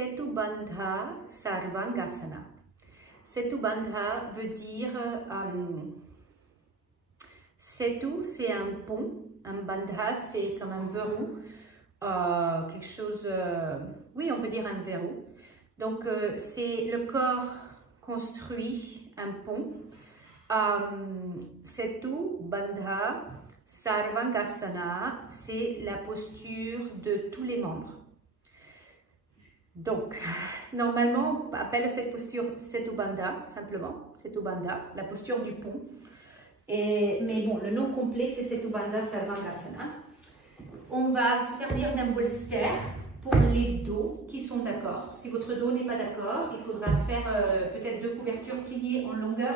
Setubandha Sarvangasana. Setubandha veut dire Setu, c'est un pont, un bandha, c'est comme un verrou, quelque chose, oui, on peut dire un verrou. Donc, c'est le corps construit un pont. Setu Bandha Sarvangasana, c'est la posture de tous les membres. Donc, normalement, on appelle cette posture Setu Bandha, simplement, Setu Bandha, la posture du pont. Mais bon, le nom complet, c'est Setu Bandha Sarvangasana. On va se servir d'un bolster pour les dos qui sont d'accord. Si votre dos n'est pas d'accord, il faudra faire peut-être 2 couvertures pliées en longueur.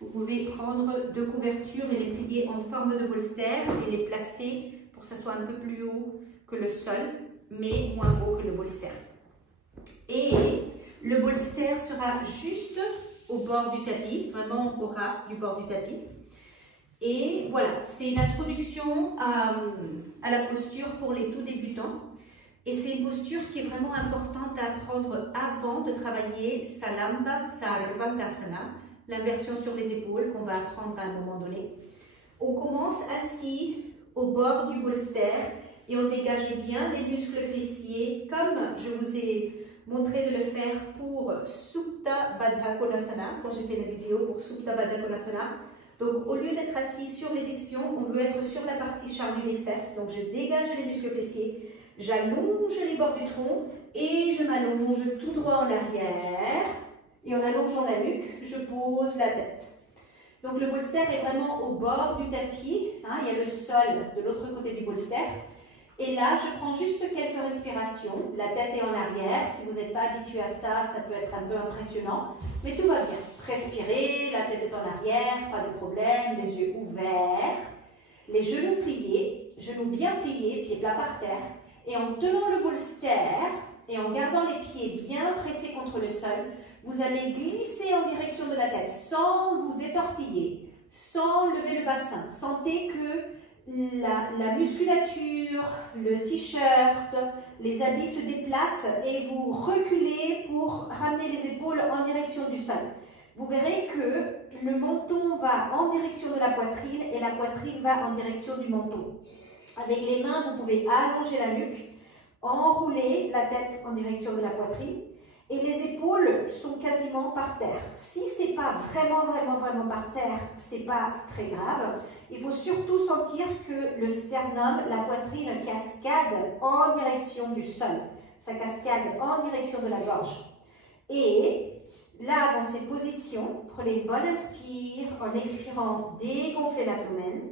Vous pouvez prendre 2 couvertures et les plier en forme de bolster et les placer pour que ça soit un peu plus haut que le sol, mais moins haut que le bolster. Et le bolster sera juste au bord du tapis, vraiment au ras du bord du tapis. Et voilà, c'est une introduction à la posture pour les tout débutants. Et c'est une posture qui est vraiment importante à apprendre avant de travailler Salamba Sarvangasana, l'inversion sur les épaules qu'on va apprendre à un moment donné. On commence assis au bord du bolster et on dégage bien les muscles fessiers comme je vous ai montré de le faire pour Supta Baddha Konasana, quand j'ai fait la vidéo pour Supta Baddha Konasana. Donc au lieu d'être assis sur les ischions, on veut être sur la partie charnue des fesses. Donc je dégage les muscles fessiers, j'allonge les bords du tronc et je m'allonge tout droit en arrière. Et en allongeant la nuque, je pose la tête. Donc le bolster est vraiment au bord du tapis. Il y a le sol de l'autre côté du bolster. Et là, je prends juste quelques respirations. La tête est en arrière. Si vous n'êtes pas habitué à ça, ça peut être un peu impressionnant. Mais tout va bien. Respirez, la tête est en arrière, pas de problème, les yeux ouverts. Les genoux pliés, genoux bien pliés, pieds plats par terre. Et en tenant le bolster et en gardant les pieds bien pressés contre le sol, vous allez glisser en direction de la tête sans vous étortiller, sans lever le bassin. Sentez que la musculature, le t-shirt, les habits se déplacent et vous reculez pour ramener les épaules en direction du sol. Vous verrez que le menton va en direction de la poitrine et la poitrine va en direction du menton. Avec les mains, vous pouvez allonger la nuque, enrouler la tête en direction de la poitrine. Et les épaules sont quasiment par terre. Si ce n'est pas vraiment par terre, ce n'est pas très grave. Il faut surtout sentir que le sternum, la poitrine cascade en direction du sol. Ça cascade en direction de la gorge. Et là, dans ces positions, prenez une bonne inspire. En expirant, dégonflez l'abdomen.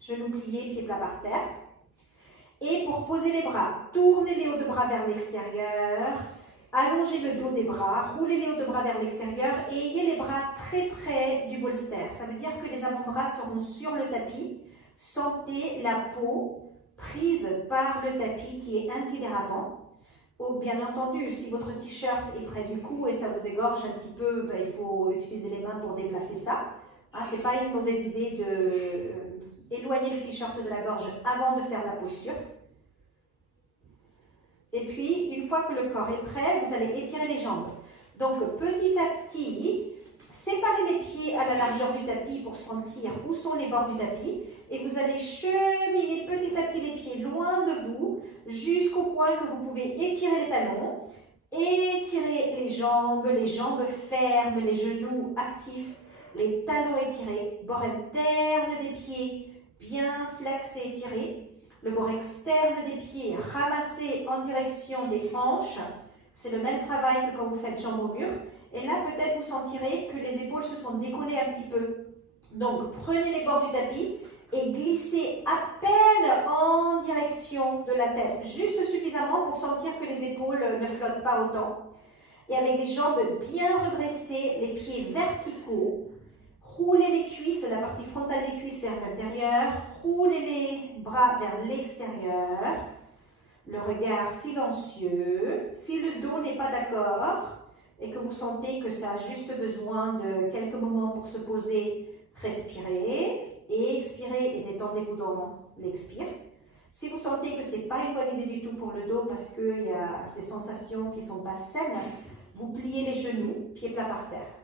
Genoux pliés, pieds plats par terre. Et pour poser les bras, tournez les hauts de bras vers l'extérieur, allongez le dos des bras, roulez les hauts de bras vers l'extérieur et ayez les bras très près du bolster. Ça veut dire que les avant-bras seront sur le tapis. Sentez la peau prise par le tapis qui est antidérapant. Bien entendu, si votre t-shirt est près du cou et ça vous égorge un petit peu, il faut utiliser les mains pour déplacer ça. Ce n'est pas une mauvaise idée de éloigner le t-shirt de la gorge avant de faire la posture. Et puis, une fois que le corps est prêt, vous allez étirer les jambes. Donc, petit à petit, séparez les pieds à la largeur du tapis pour sentir où sont les bords du tapis. Et vous allez cheminer petit à petit les pieds loin de vous, jusqu'au point que vous pouvez étirer les talons. Étirez les jambes fermes, les genoux actifs, les talons étirés, bord interne des pieds bien flexé et étiré, le bord externe des pieds ramassé en direction des hanches. C'est le même travail que quand vous faites jambes au mur. Et là, peut-être vous sentirez que les épaules se sont décollées un petit peu. Donc, prenez les bords du tapis et glissez à peine en direction de la tête, juste suffisamment pour sentir que les épaules ne flottent pas autant. Et avec les jambes bien redressées, les pieds verticaux, roulez les cuisses, la partie frontale des cuisses vers l'intérieur. Roulez les bras vers l'extérieur. Le regard silencieux. Si le dos n'est pas d'accord et que vous sentez que ça a juste besoin de quelques moments pour se poser, respirez et expirez et détendez-vous dans l'expire. Si vous sentez que ce n'est pas une bonne idée du tout pour le dos parce qu'il y a des sensations qui ne sont pas saines, vous pliez les genoux, pieds plats par terre.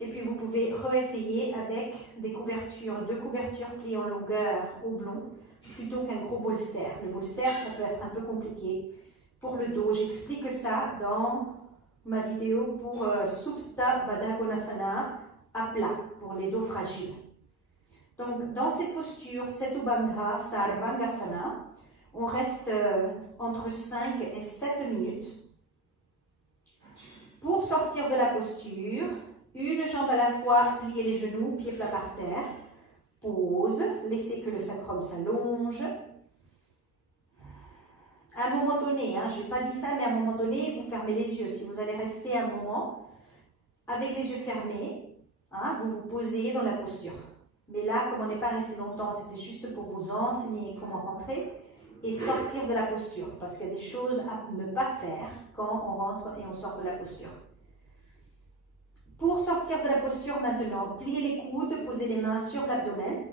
Et puis vous pouvez réessayer avec des couvertures, 2 couvertures pliées en longueur oblong, plutôt qu'un gros bolster. Le bolster, ça peut être un peu compliqué pour le dos. J'explique ça dans ma vidéo pour Supta Baddha Konasana à plat, pour les dos fragiles. Donc, dans cette posture, Setu Bandha Sarvangasana, on reste entre 5 et 7 minutes. Pour sortir de la posture, une jambe à la fois, pliez les genoux, pieds plats par terre. Pause, laissez que le sacrum s'allonge. À un moment donné, je n'ai pas dit ça, mais à un moment donné, vous fermez les yeux. Si vous allez rester un moment avec les yeux fermés, vous vous posez dans la posture. Mais là, comme on n'est pas resté longtemps, c'était juste pour vous enseigner comment rentrer et sortir de la posture. Parce qu'il y a des choses à ne pas faire quand on rentre et on sort de la posture. Pour sortir de la posture maintenant, pliez les coudes, posez les mains sur l'abdomen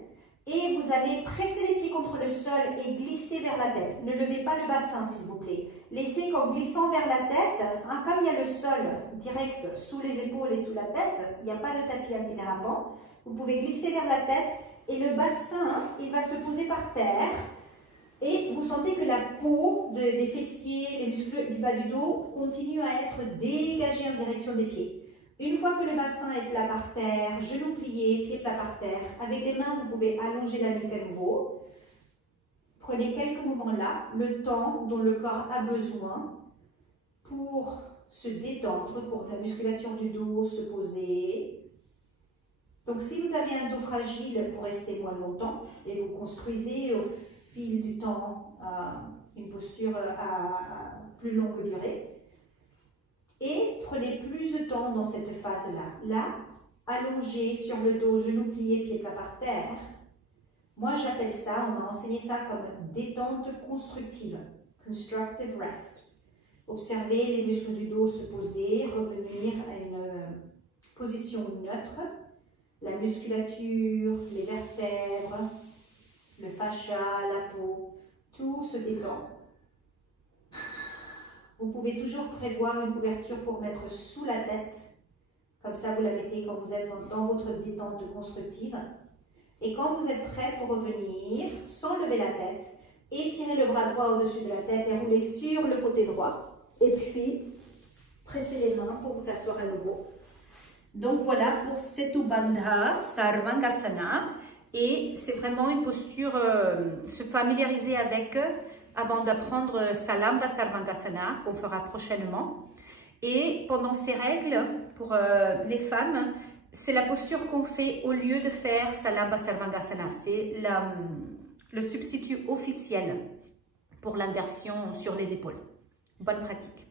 et vous allez presser les pieds contre le sol et glisser vers la tête. Ne levez pas le bassin s'il vous plaît. Laissez qu'en glissant vers la tête, comme il y a le sol direct sous les épaules et sous la tête, il n'y a pas de tapis antidérapant, vous pouvez glisser vers la tête et le bassin, il va se poser par terre et vous sentez que la peau des fessiers, les muscles du bas du dos continuent à être dégagés en direction des pieds. Une fois que le bassin est plat par terre, genoux pliés, pieds plats par terre, avec les mains, vous pouvez allonger la nuque à nouveau. Prenez quelques mouvements là, le temps dont le corps a besoin pour se détendre, pour la musculature du dos se poser. Donc si vous avez un dos fragile, pour rester moins longtemps, et vous construisez au fil du temps une posture à plus longue durée, et prenez plus de temps dans cette phase-là. Là, allongé sur le dos, genoux pliés, pieds plats par terre. Moi, j'appelle ça, on m'a enseigné ça comme détente constructive, constructive rest. Observez les muscles du dos se poser, revenir à une position neutre. La musculature, les vertèbres, le fascia, la peau, tout se détend. Vous pouvez toujours prévoir une couverture pour mettre sous la tête. Comme ça, vous la mettez quand vous êtes dans votre détente constructive. Et quand vous êtes prêt pour revenir, sans lever la tête, étirez le bras droit au-dessus de la tête et roulez sur le côté droit. Et puis, pressez les mains pour vous asseoir à nouveau. Donc voilà pour Setu Bandha Sarvangasana. Et c'est vraiment une posture, se familiariser avec avant d'apprendre Salamba Sarvangasana, qu'on fera prochainement. Et pendant ces règles, pour les femmes, c'est la posture qu'on fait au lieu de faire Salamba Sarvangasana. C'est le substitut officiel pour l'inversion sur les épaules. Bonne pratique.